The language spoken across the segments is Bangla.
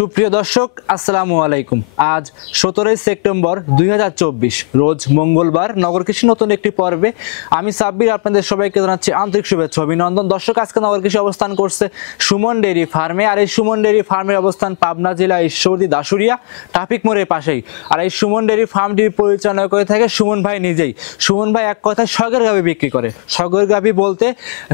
সুপ্রিয় দর্শক আসসালামু আলাইকুম। আজ 17 সেপ্টেম্বর 2024 রোজ মঙ্গলবার নগর কৃষি নতুন একটি পর্বে আমি সাব্বির আপনাদের সবাইকে জানাচ্ছি আন্তরিক শুভেচ্ছা অভিনন্দন। দর্শক, আজকে নগর কৃষি অবস্থান করছে সুমন ডেইরি ফার্মে, আর এই সুমন ডেইরি ফার্মের অবস্থান পাবনা জেলা ঈশ্বরদী দাসুরিয়া ট্রাফিক মোড়ের পাশেই। আর এই সুমন ডেইরি ফার্মটির পরিচালনা করে থাকে সুমন ভাই নিজেই। সুমন ভাই এক কথায় শখের গাভী বিক্রি করে। শখের গাভী বলতে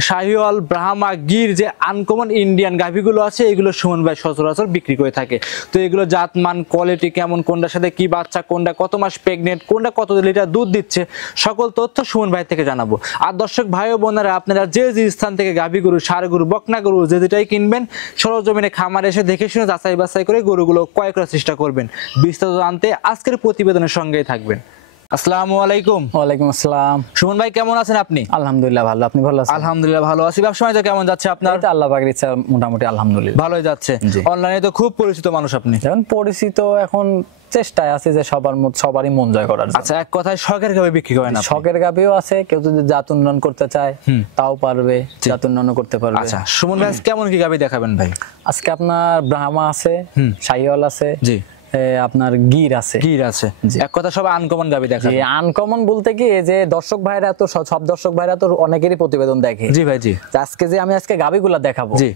শাহিওয়াল, ব্রাহ্মা, গির যে আনকমন ইন্ডিয়ান গাভীগুলো আছে এগুলো সুমন ভাই সচরাচর বিক্রি করে থাকে। তো এগুলো জাতমান, কোয়ালিটি কেমন, কোনটার সাথে কি বাচ্চা, কোনটা কত মাস প্রেগনেন্ট, কোনটা কত লিটার দুধ দিচ্ছে, সকল তথ্য সুমন ভাই থেকে জানাবো। আর দর্শক ভাই ও বোনেরা, আপনারা যে যে স্থান থেকে গাভী গরু, ষাঁড় গরু, বকনা গরু যে যেটাই কিনবেন সরজমিনে খামারে এসে দেখে শুনে যাচাই বাছাই করে গরুগুলো ক্রয় করার চেষ্টা করবেন। বিস্তারিত জানতে আজকের প্রতিবেদনের সঙ্গেই থাকবেন। আসসালামু আলাইকুম। ওয়ালাইকুম আসসালাম। সুমন ভাই কেমন আছেন আপনি? আলহামদুলিল্লাহ ভালো, আপনি ভালো আছেন? আলহামদুলিল্লাহ ভালো আছি। ব্যবসা বাণিজ্য কেমন যাচ্ছে আপনার? আল্লাহ পাকের ইচ্ছা মোটামুটি আলহামদুলিল্লাহ ভালোই যাচ্ছে। অনলাইনে তো খুব পরিচিত মানুষ আপনি। এখন পরিচিত, এখন চেষ্টায় আছে যে সবারই মন জয় করার। আচ্ছা, এক কথায় শখের গাভী বিক্রি করেন? শখের গাভীও আছে, কেউ যদি জাত উন্নয়ন করতে চায় তাও পারবে, জাত উন্নয়ন করতে পারবে। আচ্ছা সুমন ভাই কেমন কি গাভী দেখাবেন ভাই? আজকে আপনার ব্রাহ্মা আছে, শাহিওয়াল আছে, জি আপনার গির আছে। এক কথা সব আনকমন গাভী দেখাবেন। আনকমন বলতে কি যে দর্শক ভাইরা তো সব দর্শক ভাইরা তো অনেকেরই প্রতিবেদন দেখে। জি ভাই জি। আজকে যে আমি গাভীগুলা দেখাবো, জি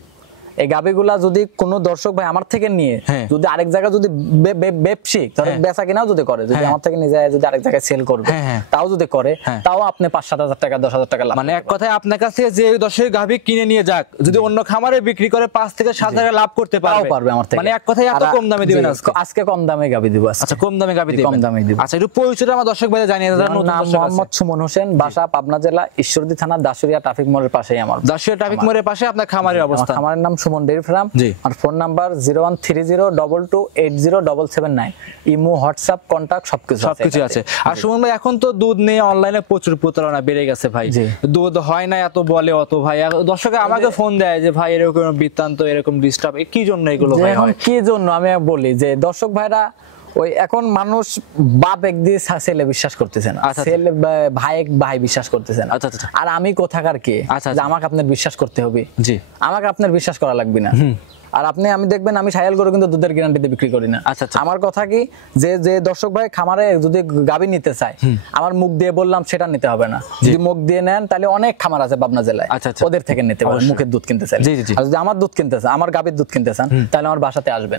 এই গাভীগুলা যদি কোনো দর্শক ভাই আমার থেকে নিয়ে যদি আরেক জায়গায় যদি ব্যবসায়িক বেচা কিনাও যদি করে, যদি আমার থেকে নিয়ে যায় যদি আরেক জায়গায় সেল করবে তাও যদি করে, তাও আপনি 5-7 হাজার টাকা 10 হাজার টাকা লাভ। মানে এক কথায় আপনার কাছে যে দর্শক গাভী কিনে নিয়ে যাক, যদি অন্য খামারে বিক্রি করে 5 থেকে 7 হাজার লাভ করতে পারবে আমার থেকে। মানে এক কথায় এত কম দামে দিবেন আজকে কম দামে গাভী দিব। আচ্ছা কম দামে গাভী দিবেন? কম দামে দিব। আচ্ছা একটু পরিচয়টা আমার দর্শক ভাইদের জানিয়ে দেন। নাম মোহাম্মদ সুমন হোসেন, বাসা পাবনা জেলা ঈশ্বরদী থানা দাসুরিয়া ট্রাফিক মোড়ের পাশেই আমার। দাসুরিয়া ট্রাফিক মোড়ের পাশে আপনার খামারের অবস্থান। খামারের নাম সুমন ডেইরি ফার্ম। আর phone number 013022800079। Imo, WhatsApp, contact সবকিছু আছে। আর সুমন ভাই এখন তো দুধ নিয়ে অনলাইনে প্রচুর প্রতারণা বেড়ে গেছে ভাই। দুধ হয় না এত বলে অত ভাই। দর্শক আমাকে ফোন দেয় যে ভাই এরকম বৃত্তান্ত, এরকম ডিস্টার্ব, কি জন্য এগুলো ভাই? এখন কি জন্য আমি বলি যে দর্শক ভাইরা ওই এখন মানুষ বাপ একদিকে ছেলে বিশ্বাস করতেছেন, ছেলে ভাই বিশ্বাস করতেছেন। আর আমি কোথাকার কে আমাকে আপনার বিশ্বাস করতে হবে? জি, আমাকে আপনার বিশ্বাস করা লাগবে না। আর আমি দেখবেন আমি শাহিওয়াল গরু কিন্তু দুধের গ্যারান্টিতে বিক্রি করি না। আমার কথা কি যে দর্শক ভাই খামারে যদি গাভী নিতে চায়, আমার মুখ দিয়ে বললাম সেটা নিতে হবে না। যদি মুখ দিয়ে নেন তাহলে অনেক খামার আছে পাবনা জেলায়, ওদের থেকে নিতে পারেন মুখের দুধ কিনতে চাই। আর যদি আমার দুধ কিনতে চান, আমার গাভীর দুধ কিনতে চান, তাহলে আমার বাসাতে আসবেন।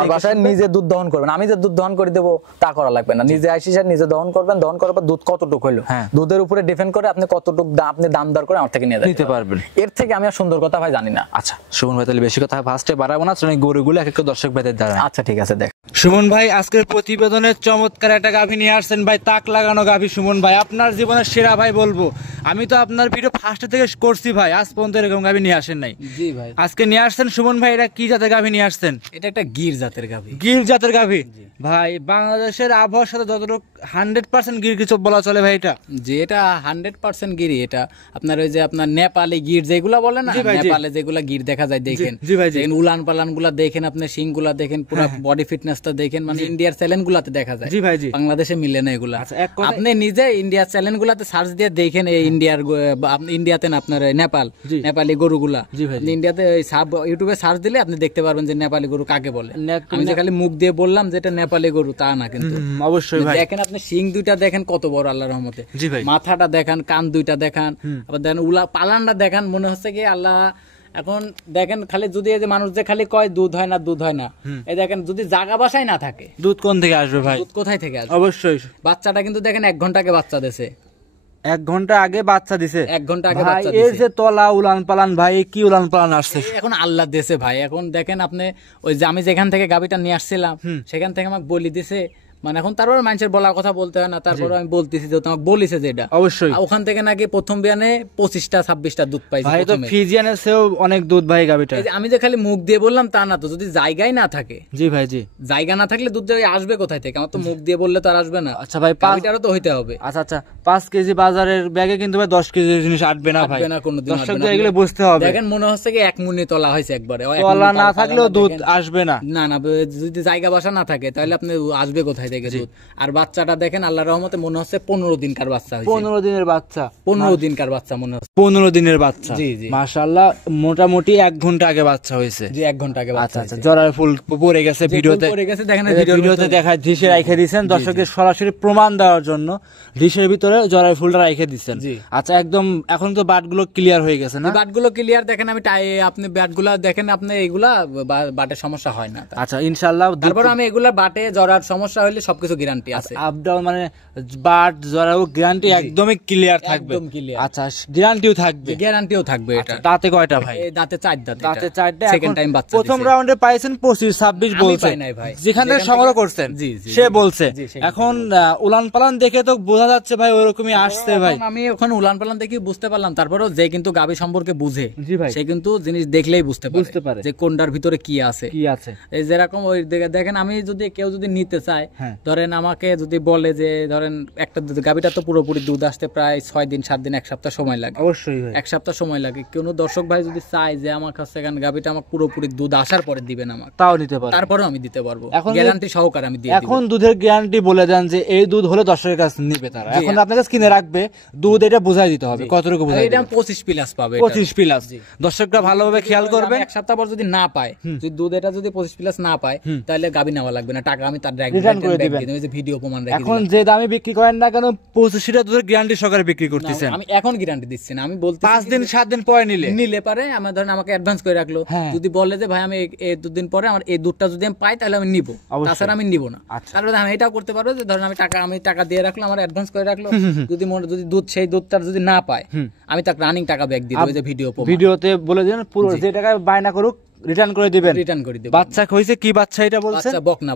আর বাসায় নিজে দুধ দহন করবেন। আমি যে দুধ দহন করে দেবো তা করা লাগবে না। নিজে আইসি নিজে দহন করবেন। দহন করার পর দুধ কতটুকু হইলো দুধের উপরে ডিপেন্ড করে আপনি কতটুকু আপনি দাম দর করে আমার থেকে নিতে পারবেন। এর থেকে আমি আর সুন্দর কথা ভাই জানি না। আচ্ছা সুমন ভাই তাহলে বেশি কথা ফার্স্টে বাড়াবো না, গরুগুলো এক এক দর্শক ভাইদের দ্বারা। আচ্ছা ঠিক আছে। দেখ সুমন ভাই আজকের প্রতিবেদনের চমৎকার একটা গাভী নিয়ে আসছেন ভাই, তাক লাগানো গাভী। সুমন ভাই আপনার জীবনের সেরা ভাই বলবো। আমি তো আপনার ভিডিও ফার্স্ট থেকে করছি ভাই, আজ পর্যন্ত এরকম গাভী নিয়ে আসেন নাই। জি ভাই আজকে নিয়ে আসছেন সুমন ভাই। এটা কি জাতের গাভী নিয়ে আসছেন? এটা একটা গির জাতের গাভী। গির জাতের গাভী ভাই, বাংলাদেশের আবহাওয়ার সাথে যতটুকু 100% গির কিছু বলা চলে ভাই এটা? জি এটা 100% গিরি। এটা আপনার ওই যে আপনার নেপালি গির যেগুলা বলে না, নেপালে যেগুলা গির দেখা যায় দেখেন, উলান পালান গুলা দেখেন, আপনার শিং গুলা দেখেন, পুরো বডি ফিটনেসটা দেখেন, মানে ইন্ডিয়ার চ্যানেল গুলাতে দেখা যায়। বাংলাদেশে মিলে না এগুলা। আপনি নিজে ইন্ডিয়ার চ্যানেল গুলাতে সার্চ দিয়ে দেখেন, এই ইন্ডিয়াতে না আপনার নেপালি গরুগুলা ইন্ডিয়াতে ইউটিউবে সার্চ দিলে আপনি দেখতে পারবেন যে নেপালি গরু কাকে বলে। আমি যে খালি মুখ দিয়ে বললাম যে এটা নেপালি গরু তা না, কিন্তু অবশ্যই ভাই দেখেন আপনি শিং দুইটা দেখেন কত বড় আল্লাহর রহমতে, মাথাটা দেখান, কান দুইটা দেখান, আবার দেখেন উলা পালানটা দেখান, মনে হচ্ছে কি আল্লাহ। এখন দেখেন খালি যদি এই যে মানুষ যে খালি কয় দুধ হয় না, এই দেখেন যদি জায়গা বাসায় না থাকে দুধ কোন থেকে আসবে ভাই? দুধ কোথায় থেকে আসবে? অবশ্যই বাচ্চাটা কিন্তু দেখেন 1 ঘন্টা আগে বাচ্চা দিছে। 1 ঘন্টা আগে বাচ্চা দিছে? 1 ঘন্টা আগে বাচ্চা দিছে। এই যে তলা উলান পালান ভাই, কি উলান পালান আসছে এখন আল্লাহ দেশে ভাই। এখন দেখেন আপনি ওই যে আমি যেখান থেকে গাবিটা নিয়ে আসছিলাম সেখান থেকে আমাকে বলি দিছে, মানে এখন তারপরে মানুষের বলার কথা বলতে হয় না, তারপরে আমি বলতেছি যে তোমাকে বলিছে যেটা অবশ্যই ওখান থেকে নাকি প্রথম বিয়ানে 25-26টা দুধ পাইছে ভাই। তো ফিজিয়ানের চেয়েও অনেক দুধ ভাই গাবিটা। আমি যে খালি মুখ দিয়ে বললাম তা না, তো যদি জায়গায় না থাকে। জি ভাই জি। জায়গা না থাকলে দুধ আসবে কোথায় থেকে? আমার তো মুখ দিয়ে বললে তো আর আসবে না। আচ্ছা ভাই, গাবিটারও তো হইতে হবে। আচ্ছা 5 কেজি বাজারের ব্যাগে কিন্তু ভাই 10 কেজি জিনিস আটবে না ভাই, না কোনোদিন। দর্শকদের এগুলো বুঝতে হবে। দেখেন মনে হচ্ছে কি 1 মুনি তলা হয়েছে একবারে। তলা না থাকলেও দুধ আসবে না। না যদি জায়গা বাসা না থাকে তাহলে আপনি আসবে কোথায়? থেকে দুধ। আর বাচ্চাটা দেখেন আল্লাহর রহমতে মনে হচ্ছে 15 দিনকার বাচ্চা হয়েছে। 15 দিনের বাচ্চা, 15 দিনকার বাচ্চা মনে হচ্ছে। 15 দিনের বাচ্চা। জি জি মাশাআল্লাহ, মোটামুটি 1 ঘন্টা আগে বাচ্চা হয়েছে। জি 1 ঘন্টা আগে বাচ্চা। আচ্ছা, জরার ফুল পড়ে গেছে, ভিডিওতে পড়ে গেছে দেখেন, ভিডিওতে দেখা ডিশে রেখে দিয়েছেন দর্শকের সরাসরি প্রমাণ দেওয়ার জন্য। ডিশের ভিতরে জরার ফুলটা রেখে দিয়েছেন। আচ্ছা, একদম এখন তো বাটগুলো ক্লিয়ার হয়ে গেছে না? বাটগুলো ক্লিয়ার দেখেন, আমি আপনি বাটগুলো দেখেন, আপনি এগুলা বাটের সমস্যা হয় না। আচ্ছা, ইনশাআল্লাহ। তারপর আমি এগুলা বাটে জরার সমস্যা হলে সবকিছু গ্যারান্টি আছে। আপ ডাউন মানে বাট জরাও গ্যারান্টি একদমই ক্লিয়ার থাকবে। একদম ক্লিয়ার। আচ্ছা, গ্যারান্টিও থাকবে? গ্যারান্টিও থাকবে। এটা দাঁতে কয়টা ভাই? দাঁতে 4 দাঁত। দাঁতে 4টা। সেকেন্ড টাইম বাচ্চা। প্রথম রাউন্ডে পাইছেন 25 26 বলছে, যেখান থেকে সংগ্রহ করছেন সে বলছে। এখন উলান পালান দেখে তো বোঝা যাচ্ছে ভাই ওরকমই আসছে ভাই। আমি ওখানে উলান পালান দেখে বুঝতে পারলাম। তারপরেও যে কিন্তু গাভী সম্পর্কে বুঝে সে কিন্তু জিনিস দেখলেই বুঝতে পারে যে কোনটার ভিতরে কি আছে। এই যেরকম ওই দেখেন, আমি যদি কেউ যদি নিতে চায়, ধরেন আমাকে যদি বলে যে ধরেন একটা গাভীটা তো পুরোপুরি দুধ আসতে প্রায় 6 দিন 7 দিন 1 সপ্তাহ সময় লাগে। অবশ্যই 1 সপ্তাহ সময় লাগে। কোন দর্শক ভাই যদি চায় যে আমার কাছে গাভীটা আমার পুরোপুরি দুধ আসার পরে দিবেন আমাকে, তাও নিতে পারবো, তারপরেও আমি দিতে পারবো, গ্যারান্টি সহকারে আমি দিয়ে দিব। এখন দুধের গ্যারান্টি বলে দেন যে এই দুধ হলে দর্শকের কাছে নিবে তারা। এখন আপনার কাছে কিনে রাখবে দুধ, এটা বুঝাই দিতে হবে কতটুকু বুঝাই। এটা 25 প্লাস পাবে। 25 প্লাস। দর্শকরা ভালোভাবে খেয়াল করবেন। 1 সপ্তাহ পর যদি না পায়, যদি দুধ এটা যদি 25 প্লাস না পায়, তাহলে গাভী নেওয়া লাগবে না, টাকা আমি তার রিটার্ন করে দিবেন। এই যে ভিডিও প্রমাণ রাখি। এখন যে দামে বিক্রি করেন না কেন 25 লিটার দুধের গ্যারান্টি সহকারে বিক্রি করতেছেন। আমি এখন গ্যারান্টি দিচ্ছি না, আমি বলতে 5 দিন 7 দিন পরে নিলে পারে আমার ধরেন আমাকে অ্যাডভান্স করে রাখলো, যদি বলে যে ভাই আমি এই 2 দিন পরে আমার এই দুধটা যদি আমি পাই তাহলে আমি নিব, তাছাড়া আমি নিব না। তারপরে আমি এটাও করতে পারবো যে ধরেন আমি টাকা দিয়ে রাখলো, আমার অ্যাডভান্স করে রাখলো, যদি দুধ সেই দুধটা যদি না পায় আমি তাকে রানিং টাকা ব্যাক দিয়ে দেব। যে ভিডিওতে বলে দেন পুরো যে টাকা বায়না করুক রিটার্ন করে দিবেন। বাচ্চা হইছে কি বাচ্চা এটা বলছে? বকনা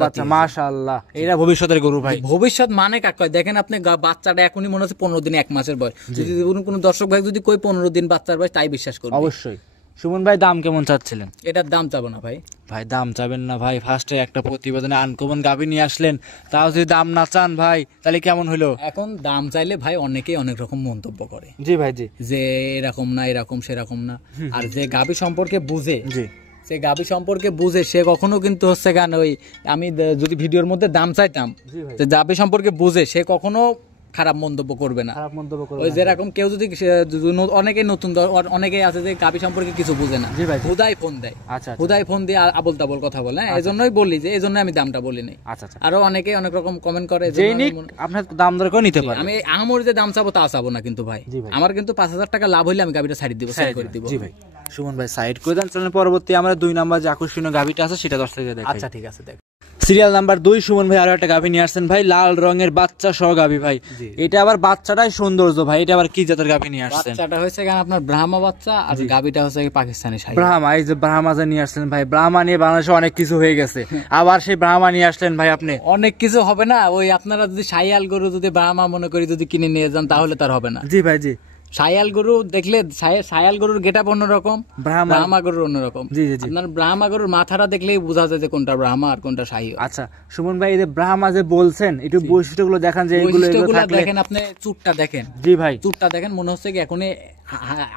বাচ্চা। মাশাআল্লাহ, এরা ভবিষ্যতের গরু ভাই। ভবিষ্যৎ মানে কাক কয় দেখেন, আপনি বাচ্চাটা এখনই মনে হচ্ছে 15 দিন 1 মাসের বয়স। যদি কোন দর্শক ভাই যদি কই 15 দিন বাচ্চার বয়স, তাই বিশ্বাস করবে অবশ্যই। সুমন ভাই, দাম কেমন চাচ্ছিলেন? এটার দাম চাবো না ভাই। ভাই দাম চাবেন না ভাই? ফার্স্টে একটা প্রতিবেদনে আনকমন গাভী নিয়ে আসলেন, তাও যদি দাম না চান ভাই তাহলে কেমন হলো? এখন দাম চাইলে ভাই অনেকেই অনেক রকম মন্তব্য করে। জি ভাই, জি, যে এরকম না, এরকম সেরকম না। আর যে গাভী সম্পর্কে বুঝে, সে গাভী সম্পর্কে বুঝে সে কখনো কিন্তু হচ্ছে গান ওই আমি যদি ভিডিওর মধ্যে দাম চাইতাম, যে গাভী সম্পর্কে বুঝে সে কখনো খারাপ মন্তব্য করবে না। ওই যেরকম কেউ যদি অনেকেই নতুন অনেকেই আছে যে গাভী সম্পর্কে কিছু বুঝে না, হুদাই ফোন দেয়, হুদাই ফোন দিয়ে আবল তাবল কথা বলে। এজন্যই বলি যে এজন্য আমি দামটা বলি নাই। আরো অনেকে অনেক রকম কমেন্ট করে যে আপনার দাম দর করে নিতে পারেন। আমি আমার যে দাম চাবো তা চাবো না কিন্তু ভাই, আমার কিন্তু 5000 টাকা লাভ হইলে আমি গাভীটা ছাড়ি দিব, সাইড করে দিব। জি ভাই, সুমন ভাই সাইড করে দেন। চলেন পরবর্তী আমরা 2 নাম্বার যে আকর্ষণীয় গাভীটা আছে সেটা দর্শকদের দেখাই। আচ্ছা ঠিক আছে, দেখ। সিরিয়াল নাম্বার 2 সুমন ভাই আরো একটা গাভী নিয়ে আসছেন ভাই, লাল রঙের বাচ্চা সহ গাভী ভাই। এটা আবার বাচ্চাটাই সৌন্দর্য ভাই। এটা আবার কি জাতের গাভী নিয়ে আসছেন? বাচ্চাটা হচ্ছে আপনার ব্রাহ্মা বাচ্চা, আর গাভীটা হচ্ছে পাকিস্তানি শাহী ব্রাহ্মা। এই যে ব্রাহ্মা যে নিয়ে আসছেন ভাই, ব্রাহ্মা নিয়ে বাংলাদেশে অনেক কিছু হয়ে গেছে, আবার সেই ব্রাহ্মা নিয়ে আসলেন ভাই আপনি। অনেক কিছু হবে না, ওই আপনারা যদি শাহিয়াল গরু যদি ব্রাহ্মা মনে করি যদি কিনে নিয়ে যান তাহলে তার হবে না। জি ভাই, জি। শায়াল গরু দেখলে শায়াল গরুর গেটআপ অন্যরকম, ব্রাহ্মা গরুর অন্যরকম। আপনার ব্রাহ্মা গরুর মাথাটা দেখলেই বোঝা যায় যে কোনটা ব্রাহ্মা আর কোনটা শাহী। আচ্ছা সুমন ভাই, এই যে ব্রাহ্মা যে বলছেন একটু বৈশিষ্ট্যগুলো দেখান, যে এগুলো দেখেন। আপনি চুটটা দেখেন। জি ভাই, চুটটা দেখেন, মনে হচ্ছে কি এখনই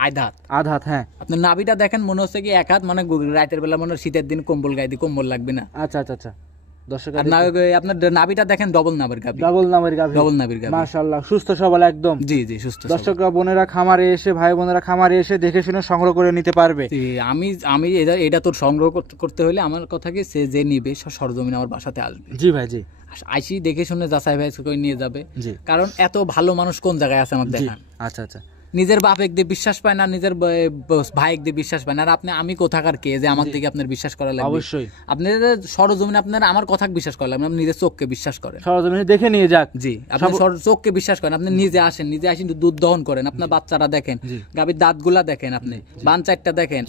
আধ হাত। হ্যাঁ, আপনি নাভিটা দেখেন, মনে হচ্ছে কি 1 হাত, মানে রাতের বেলা মনে শীতের দিন কম্বল গায়ে দিয়ে কম্বল লাগবে না। আচ্ছা আচ্ছা আচ্ছা। আপনার নাভিটা দেখেন, ডবল নাভির গাভী। মাশাআল্লাহ, সুস্থ সবল একদম। জি জি, সুস্থ। দর্শকরা বোনেরা খামারে এসে, ভাই বোনেরা খামারে এসে দেখে শুনে সংগ্রহ করে নিতে পারবে। আমি এটা তোর সংগ্রহ করতে হলে আমার কথা কি, সে যে নিবে সরজমিন আমার বাসাতে আসবে। জি ভাই, জি। আইসি দেখে শুনে যাচাই ভাই করে নিয়ে যাবে, কারণ এত ভালো মানুষ কোন জায়গায় আছে আমার দেখান। আচ্ছা আচ্ছা। নিজের বাপ একদিকে বিশ্বাস পায় না, নিজের ভাই একদিকে বিশ্বাস পায় না, আর আপনি আমি কোথাকার কে যে আমার দিকে আপনার বিশ্বাস করা লাগবে? অবশ্যই। আপনি সরজমিনে আপনার আমার কথা বিশ্বাস করা লাগবে, আপনি নিজের চোখকে বিশ্বাস করেন, সরজমিনে দেখে নিয়ে যাক। জি, আপনি চোখকে বিশ্বাস করেন, আপনি নিজে আসেন দুধ দহন করেন, আপনার বাচ্চারা দেখেন, গাভীর দাঁতগুলা দেখেন, আপনি বান চারটা দেখেন,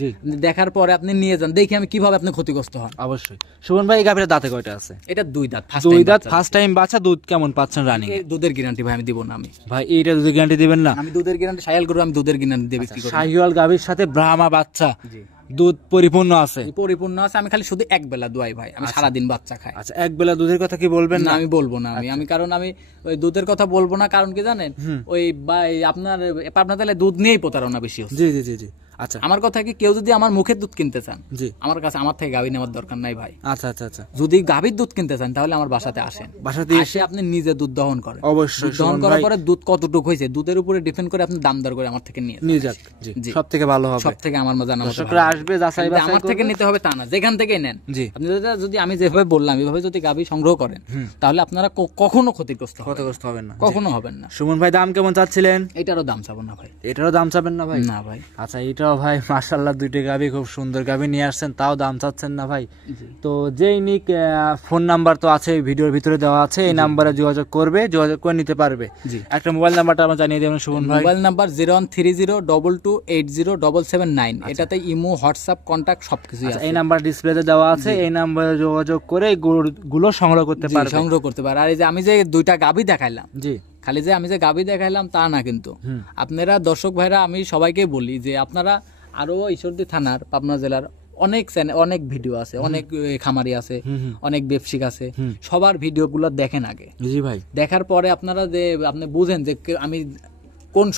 দেখার পরে আপনি নিয়ে যান, দেখি আমি কিভাবে আপনি ক্ষতিগ্রস্ত হন। অবশ্যই। সুমন ভাই, এই গাভীর দাঁতে কয়টা আছে? এটা 2 দাঁত। 2 দাঁত, ফার্স্ট টাইম বাচ্চা। দুধ কেমন পাচ্ছেন রানিং? দুধের গ্যারান্টি ভাই আমি দিব না। আমি ভাই এইটা দুধের গ্যারান্টি দিবেন না? আমি দুধের গ্যারান্টি শায়াল গরু আমি দুধের গ্যারান্টি দিয়ে বিক্রি করি। শাহিওয়াল গাভীর সাথে ব্রাহ্মা বাচ্চা, দুধ পরিপূর্ণ আছে? পরিপূর্ণ আছে। আমি খালি শুধু এক বেলা দুয়াই ভাই, আমি সারা দিন বাচ্চা খাই। আচ্ছা, এক বেলা দুধের কথা কি বলবেন না? আমি বলবো না। আমি কারণ আমি ওই দুধের কথা বলবো না, কারণ কি জানেন, ওই আপনার তাহলে দুধ নিয়েই প্রতারণা বেশি হচ্ছে। জি জি জি জি। আচ্ছা, আমার কথা কি কেউ যদি আমার মুখের দুধ কিনতে চান, জি, আমার কাছে আমার থেকে গাভী নেওয়ার দরকার নাই ভাই। আচ্ছা আচ্ছা আচ্ছা, যদি গাভীর দুধ কিনতে চান তাহলে আমার বাসাতে আসেন, বাসাতে এসে আপনি নিজে দুধ দহন করেন। অবশ্যই দহন করার পরে দুধ কতটুকু হয়েছে দুধের উপরে ডিপেন্ড করে আপনি দাম দর করে আমার থেকে নিয়ে যান। জি, সবথেকে ভালো হবে, সবথেকে আমার মজা নাও দর্শকরা আসবে যাচাই বাছাই আমার থেকে নিতে হবে তা না, যেখান থেকে নেন। জি, আপনি যদি আমি যেভাবে বললাম এভাবে যদি গাভী সংগ্রহ করেন তাহলে আপনারা কখনো ক্ষতিগ্রস্ত হবেন না, কখনো হবেন না। সুমন ভাই দাম কেমন চাচ্ছিলেন? এটারও দাম চাবো না ভাই, এটারও দাম চাবেন না ভাই? না ভাই। আচ্ছা, এটাও ভাই মাশাআল্লাহ দুইটা গাভী খুব সুন্দর গাভী নিয়ে আসছেন, তাও দাম চাচ্ছেন না ভাই। তো যেই নিক ফোন নাম্বার তো আছে ভিডিওর ভিতরে দেওয়া আছে, এই নাম্বারে যোগাযোগ করে নিতে পারবে। একটা মোবাইল নাম্বারটা আমরা জানিয়ে দেবেন সুমন ভাই। মোবাইল নাম্বার 013022807779, এটাতে ইমো হোয়াটসঅ্যাপ কন্টাক্ট সবকিছু আছে। এই নাম্বার ডিসপ্লেতে দেওয়া আছে, এই নাম্বারে যোগাযোগ করে গুলো সংগ্রহ করতে পারবে। আর এই যে আমি যে দুইটা গাভী দেখাইলাম, জি, খালি যে আমি যে গাভী দেখাইলাম তা না, কিন্তু আপনারা দর্শক ভাইরা আমি সবাইকে বলি যে আপনারা আরো ঈশ্বরদী থানার পাবনা জেলার অনেক ভিডিও আছে, অনেক খামারি আছে, অনেক ব্যবসায়িক আছে, সবার ভিডিওগুলো দেখেন আগে। জি ভাই, দেখার পরে আপনারা যে আপনি বুঝেন যে আমি কোন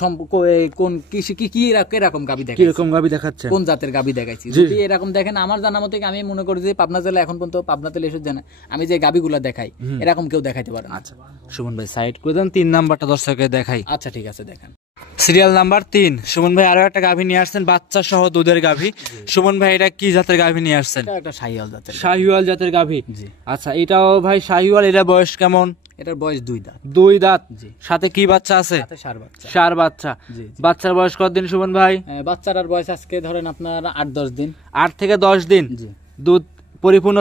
কিরকম গাভী দেখাচ্ছি, কোন জাতের গাভী দেখাইছি। যদি এরকম দেখেন, আমার জানা মতে আমি মনে করি যে পাবনা জেলা এখন পর্যন্ত পাবনা তেলে এসে জানা আমি যে গাভীগুলা দেখাই এরকম কেউ দেখাইতে পারে না। আচ্ছা সুমন ভাই সাইড করে দেন, 3 নাম্বারটা দর্শককে দেখাই। আচ্ছা ঠিক আছে, দেখেন সিরিয়াল নাম্বার 3। সুমন ভাই আরো একটা গাভী নিয়ে আসছেন, বাচ্চা সহ দুধের গাভী। সুমন ভাই এটা কি জাতের গাভী নিয়ে আসছেন? একটা শাহিওয়াল জাতের গাভী। আচ্ছা, এটাও ভাই শাহিওয়াল। এটা বয়স কেমন? এটার বয়স 2 দাঁত। 2 দাঁত, সাথে কি বাচ্চা আছে? ষাঁড় বাচ্চা। বাচ্চার বয়স কতদিন সুমন ভাই? বাচ্চাটার বয়স আজকে ধরেন আপনার 8-10 দিন। 8 থেকে 10 দিন দুধ পরিপূর্ণ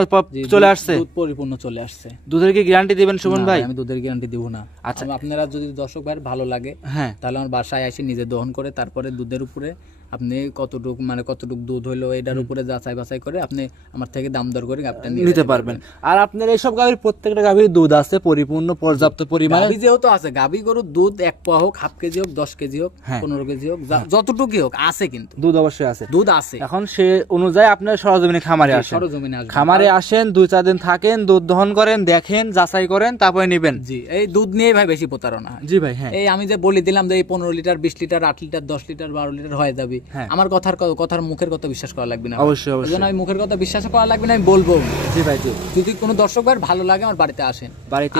চলে আসছে, দুধ পরিপূর্ণ চলে আসছে। দুধের কি গ্যারান্টি দিবেন সুমন ভাই? আমি দুধের গ্যারান্টি দিব না। আচ্ছা, আপনারা যদি দর্শক ভাইয়ের ভালো লাগে তাহলে আমার বাসায় এসে নিজে দহন করে তারপরে দুধের উপরে আপনি কতটুকু দুধ হলো এটার উপরে যাচাই বাছাই করে আপনি আমার থেকে দাম দর করে গাভীটা নিতে পারবেন। আর আপনার এইসব গাভীর প্রত্যেকটা গাভীর দুধ আছে পরিপূর্ণ পর্যাপ্ত পরিমাণে। গাভী যেহেতু আছে, গাভী গরুর দুধ 1 পোয়া হোক, হাফ কেজি হোক, 10 কেজি হোক, 15 কেজি হোক, যতটুকুই হোক আছে, কিন্তু দুধ অবশ্যই আছে, দুধ আছে। এখন সে অনুযায়ী আপনার সরজমিনে খামারে আসেন, খামারে আসেন 2-4 দিন থাকেন, দুধ দহন করেন, দেখেন, যাচাই করেন, তারপরে নেবেন। জি, এই দুধ নিয়ে ভাই বেশি প্রতারণা। জি ভাই, হ্যাঁ, এই আমি যে বলে দিলাম যে এই 15 litre, 20 litre, 8 litre, 10 litre, 12 litre হয়ে যাবে, আমার কথার মুখের কথা বিশ্বাস করা লাগবে না। অবশ্যই অবশ্যই আমি মুখের কথা বিশ্বাস করা লাগবে না, আমি বলবো। জি ভাই, জি, যদি কোনো দর্শক ভাই ভালো লাগে আমার বাড়িতে আসেন।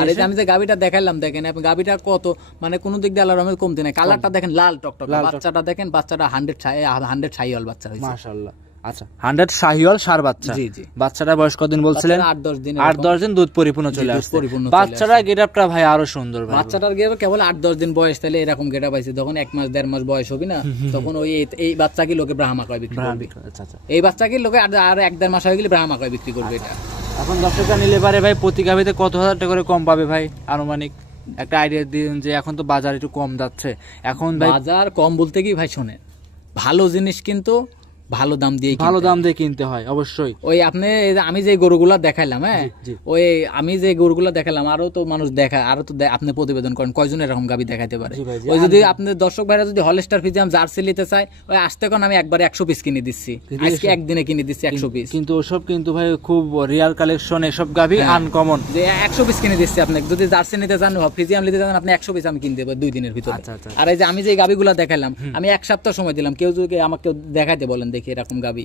আর এই যে আমি যে গাভীটা দেখাইলাম, দেখেন আপনি গাভীটা কত কোনো দিক দিয়ে আলাদা কমতি নাই। কালারটা দেখেন লাল টকটক, বাচ্চাটা দেখেন, বাচ্চাটা 100 শাহিওয়াল বাচ্চা হয়েছে, মাশাআল্লাহ। আচ্ছা, 100 শাহিওয়াল ষাঁড় বাচ্চা। জি জি। বাচ্চাটা বয়স কতদিন বলছিলেন? 8-10 দিন। 8-10 দিন দুধ পরিপূর্ণ চলে আসছে। বাচ্চাটা গেটআপটা ভাই আরো সুন্দর ভাই। বাচ্চাটার গেটআপ কেবল 8-10 দিন বয়স, তাহলে এরকম গেটআপ পাইছে। যখন 1 মাস 1.5 মাস বয়স হবে না, তখন এই বাচ্চা কি লোকে ব্রাহ্মা কয় বিক্রি করবে। আচ্ছা আচ্ছা, এই বাচ্চা কি লোকে আর 1-1.5 মাস হয়ে গেলে ব্রাহ্মা কয় বিক্রি করবে। এটা এখন দর্শকরা নিলে পারে ভাই প্রতি গাভীতে কত হাজার টাকা করে কম পাবে ভাই আনুমানিক একটা আইডিয়া দিন, যে এখন তো বাজার একটু কম যাচ্ছে। এখন বাজার কম বলতে কি ভাই, শোনেন, ভালো জিনিস কিন্তু ভালো দাম দিয়ে কিনতে হয় অবশ্যই। ওই আমি যে গরুগুলা দেখাইলাম, ওই আমি যে গরুগুলা দেখালাম, আরো তো মানুষ দেখায়, আরো তো আপনি প্রতিবেদন করেন কয়জন এরকম গাভী দেখাইতে পারে। ওই যদি আপনার দর্শক ভাইরা যদি হলস্টার ফ্রিজিয়াম জার্সি নিতে চায়, ওই আসতে কোন আমি একবারে 100 পিস কিনে দিচ্ছি, আজকে একদিনে কিনে দিচ্ছি 100 পিস। কিন্তু ওসব কিন্তু ভাই খুব রিয়ার কালেকশন, এসব গাভী আনকমন, যে 100 পিস কিনে দিচ্ছি। আপনি যদি জার্সি নিতে চান, ফ্রিজিয়াম নিতে চান, আপনি 100 পিস আমি কিনে দেবো 2 দিনের ভিতরে। আর এই যে আমি যে গাভীগুলা দেখাইলাম, আমি 1 সপ্তাহ সময় দিলাম। কেউ যদি আমাকে দেখাইতে বলেন, দেখি এরকম গাভী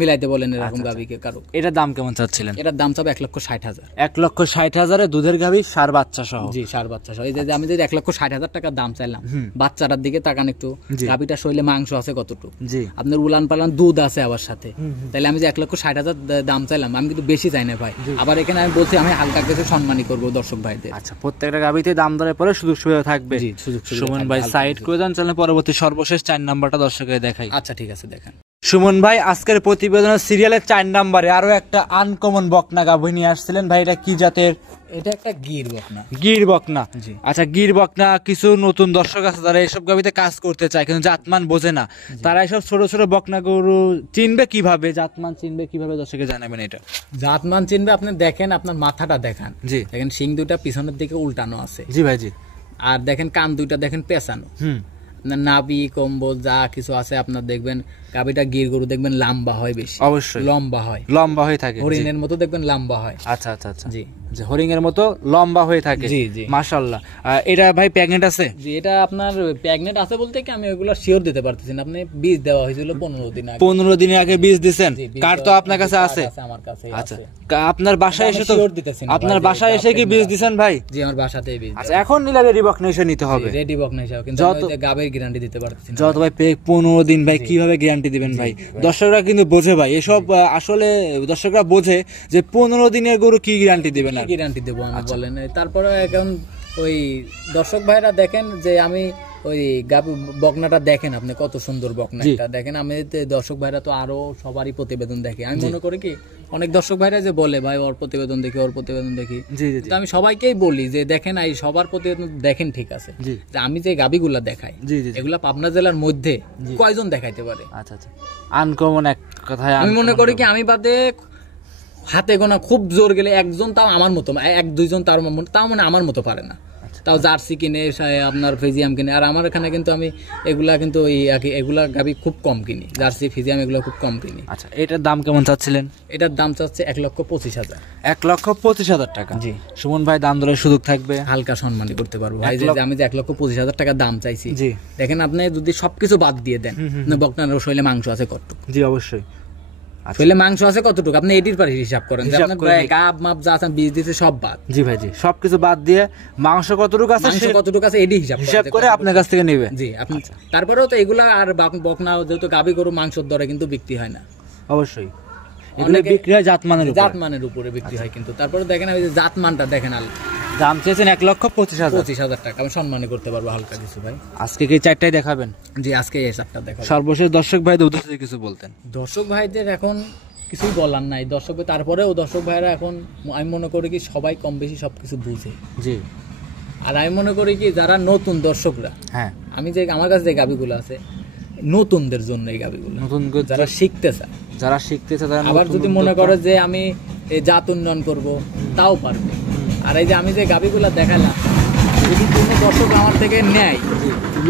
মিলাইতে বলেন এরকম গাভীকে কারো। এটার দাম কেমন চাচ্ছিলেন? এটার দাম চাবে 1,60,000। 1,60,000 দুধের গাভী ষাঁড় বাচ্চা সহ। জি, ষাঁড় বাচ্চা সহ। এই যে আমি যে 1,60,000 টাকা দাম চাইলাম, বাচ্চাটার দিকে তাকান একটু, গাভীটার শরীরে মাংস আছে কতটুকু, আপনার উলান পালান দুধ আছে আবার সাথে। তাহলে আমি যে 1,60,000 দাম চাইলাম, আমি কিন্তু বেশি চাই না ভাই। আবার এখানে আমি বলছি আমি হালকা কিছু সম্মানই করবো দর্শক ভাইদের। আচ্ছা, প্রত্যেকটা গাভীতে দাম দরের পরে সুযোগ সুবিধা থাকবে। সুমন ভাই সাইড করে দেন, চলেন পরবর্তী সর্বশেষ 4 নাম্বারটা দর্শকের দেখাই। আচ্ছা ঠিক আছে, দেখেন সুমন ভাই আজকের প্রতিবেদনের সিরিয়ালের 4 নম্বরে আরো একটা আনকমন বকনা গাভী নিয়ে আসছিলেন ভাই। এটা কি জাতের? এটা একটা গির বকনা। গির বকনা। আচ্ছা, গির বকনা। কিছু নতুন দর্শক আছে যারা এইসব গাভীতে কাজ করতে চায় কিন্তু জাতমান বোঝে না, তারা এইসব ছোট ছোট বকনা গরু চিনবে কিভাবে, জাতমান চিনবে কিভাবে, দর্শকে জানাবেন। এটা জাতমান চিনবে আপনি দেখেন, আপনার মাথাটা দেখান। জি, দেখেন শিং দুইটা পিছনের দিকে উল্টানো আছে। জি ভাই, জি। আর দেখেন কান দুইটা দেখেন পেঁচানো। নাভি কম্বল যা কিছু আছে আপনার দেখবেন গাভীটা গির গরু দেখবেন লম্বা হয় বেশি, অবশ্যই লম্বা হয়ে থাকে, হরিণের মতো দেখবেন লম্বা হয়। আচ্ছা আচ্ছা আচ্ছা, জি, যে হরিণের মতো লম্বা হয়ে থাকে, জি জি, মাশাআল্লাহ। এটা ভাই প্রেগন্যান্ট আছে? জি, এটা আপনার প্রেগন্যান্ট আছে বলতে কি আমি ওগুলো শিওর দিতে পারতেছি না। আপনি বীজ দেওয়া হয়েছিল 15 দিন আগে। 15 দিন আগে বীজ দিবেন? কার তো আপনার কাছে আছে? আমার কাছে আচ্ছা, আছে। আপনার বাসায় এসে তো আপনার বাসায় এসে কি বীজ দিবেন ভাই? জি, আমার বাসাতেই বীজ। আচ্ছা, এখন নিলে রেডি বকনেশন নিতে হবে? রেডি বকনেশন, কিন্তু আমি গাবের গ্যারান্টি দিতে পারতেছি না। যত ভাই 15 দিন ভাই কিভাবে গ্যারান্টি দিবেন ভাই? দর্শকরা কিন্তু বোঝে ভাই এসব, আসলে দর্শকরা বোঝে যে 15 দিনের গরু কি গ্যারান্টি দিবেন? আর গ্যারান্টি দেবো আমি, বলেন। তারপরে এখন ওই দর্শক ভাইরা দেখেন যে আমি ওই বকনাটা দেখেন, আপনি কত সুন্দর বকনাটা দেখেন। আমি দর্শক ভাইরা তো আরো সবারই প্রতিবেদন দেখে। আমি মনে করি কি অনেক দর্শক ভাইরা যে বলে ভাই ওর প্রতিবেদন দেখি, ওর প্রতিবেদন দেখি, তো আমি সবাইকেই বলি যে দেখেন এই সবার প্রতিবেদন দেখেন, ঠিক আছে, যে আমি যে গাবিগুলা দেখাই এগুলা পাবনা জেলার মধ্যে কয়জন দেখাইতে পারে? আচ্ছা আচ্ছা, আনকমন এক কথায় আমি মনে করি কি আমি বাদে হাতে গোনা খুব জোর গেলে একজন, তাও আমার মতো, এক দুইজন তাও মানে আমার মতো পারে না, তাও জার্সি কিনে আপনার ফিজিয়াম কিনে। আর আমার এখানে কিন্তু আমি এগুলা কিন্তু এগুলা গাবি খুব কম কিনি, জার্সি ফিজিয়াম এগুলো খুব কম কিনি। আচ্ছা, এটার দাম কেমন চাচ্ছিলেন? এটার দাম চাচ্ছে 1,25,000। 1,25,000 টাকা? জি। সুমন ভাই দাম দরের সুযোগ থাকবে? হালকা সম্মানই করতে পারবো ভাই, যে আমি যে 1,25,000 টাকা দাম চাইছি। দেখেন আপনি যদি সবকিছু বাদ দিয়ে দেন, বকনার শৈলে মাংস আছে কত? জি অবশ্যই, শৈলে মাংস আছে কতটুকু আপনি এটির পরে হিসাব করেন, যে আপনার গাব মাপ যা আছে বীজ দিতে সব বাদ। জি ভাই, জি, সবকিছু বাদ দিয়ে মাংস কতটুকু আছে এডি হিসাব করে আপনার কাছ থেকে নেবে। জি, আপনি তারপরেও তো এগুলা আর বকনা যেহেতু গাবি গরু মাংসের দরে কিন্তু বিক্রি হয় না। অবশ্যই এগুলো বিক্রি হয় জাতমানের উপরে বিক্রি হয়, কিন্তু তারপরে দেখেন ওই যে জাতমানটা দেখেন। দাম চেয়েছেন 1,25,000 টাকা, আমি সম্মানই করতে পারবো হালকা কিছু ভাই। আজকে কি 4টাই দেখাবেন? জি, আজকে এই 4টা দেখাবো। সর্বশেষ দর্শক ভাইদের উদ্দেশ্যে কিছু বলতেন? দর্শক ভাইদের এখন কিছুই বলার নাই। তারপরেও দর্শক ভাইরা এখন আমি মনে করি কি সবাই কম বেশি সবকিছু বুঝে। জি। আর আমি মনে করি কি যারা নতুন দর্শকরা, হ্যাঁ, আমি যে আমার কাছে যে গাবিগুলো আছে নতুনদের জন্য, এই গাবিগুলো নতুন যারা শিখতে চায়, তারা আবার যদি মনে করে যে আমি এই জাত উন্নয়ন করব তাও পারবে। আর এই যে আমি যে গাবিগুলো দেখালাম, যদি কোনো দর্শক আমার থেকে নেয়,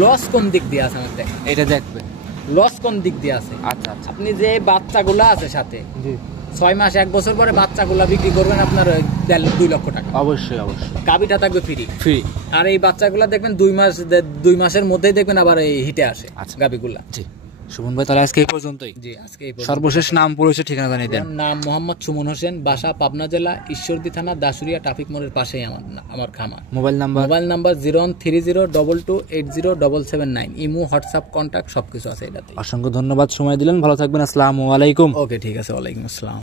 লস কোন দিক দিয়ে আছে আমার দেখেন, এটা দেখবে লস কোন দিক দিয়ে আছে। আচ্ছা আচ্ছা, আপনি যে বাচ্চাগুলা আছে সাথে 6 মাস 1 বছর পরে বাচ্চাগুলা বিক্রি করবেন আপনার 2 লক্ষ টাকা। অবশ্যই গাবিটা থাকবে ফ্রি। আর এই বাচ্চাগুলা দেখবেন 2 মাসের মধ্যেই দেখবেন আবার এই হিটে আসে গাবিগুলা। জি, সুমন ভাই তাহলে আজকে এই পর্যন্তই। জি, আজকে এই সর্বশেষ নাম পরিচয় ঠিকানা জানিয়ে দেন। নাম মোহাম্মদ সুমন হোসেন, বাসা পাবনা জেলা ঈশ্বরদী থানা দাসুরিয়া ট্রাফিক মোড়ের পাশেই আমার খামার। Mobile number 0130228779। Imo, WhatsApp, contact সবকিছু আছে এটাতে। অসংখ্য ধন্যবাদ, সময় দিলেন, ভালো থাকবেন, আসসালামু আলাইকুম। ওকে, ঠিক আছে, ওয়ালাইকুম আসসালাম।